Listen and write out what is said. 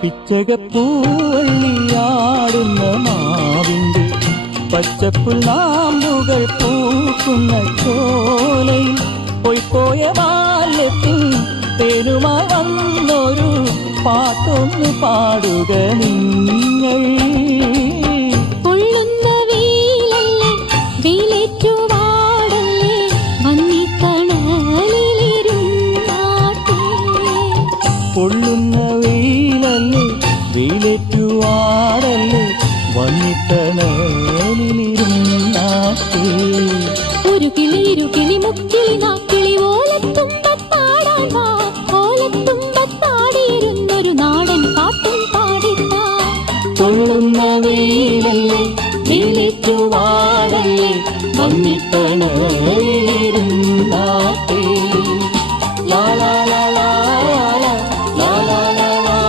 പിച്ചകപ്പൂവള്ളിയാടുന്ന മാവിൻ്റെ പച്ചപ്പുൽനാമ്പുകൾ പൂക്കുന്ന ചോലയിൽ പോയ ബാല്യത്തിൽ തേനുമായി വന്നൊരു പാട്ടൊന്ന് പാടുക നിങ്ങൾ. പൊള്ളുന്ന വെയിലല്ലേ വെയിലേറ്റുവാടല്ലേ വന്നി തണലിലിരുന്നാട്ടെ. പൊള്ളുന്ന വെയിലല്ലേ വെയിലേറ്റുവാടല്ലേ വന്നിട്ടണലിരുന്നാട്ടെ. ഒരു കിളി ഇരു കിളി മുക്കിളി നാക്കിളി ഓലത്തുമ്പത്താടാൻ വാ. ഓലത്തുമ്പത്താടിയിരുന്നൊരു നാടൻ പാട്ടും പാടിത്താ. പൊള്ളുന്ന വെയിലല്ലേ വെയിലേറ്റുവാടല്ലേ വന്നിട്ട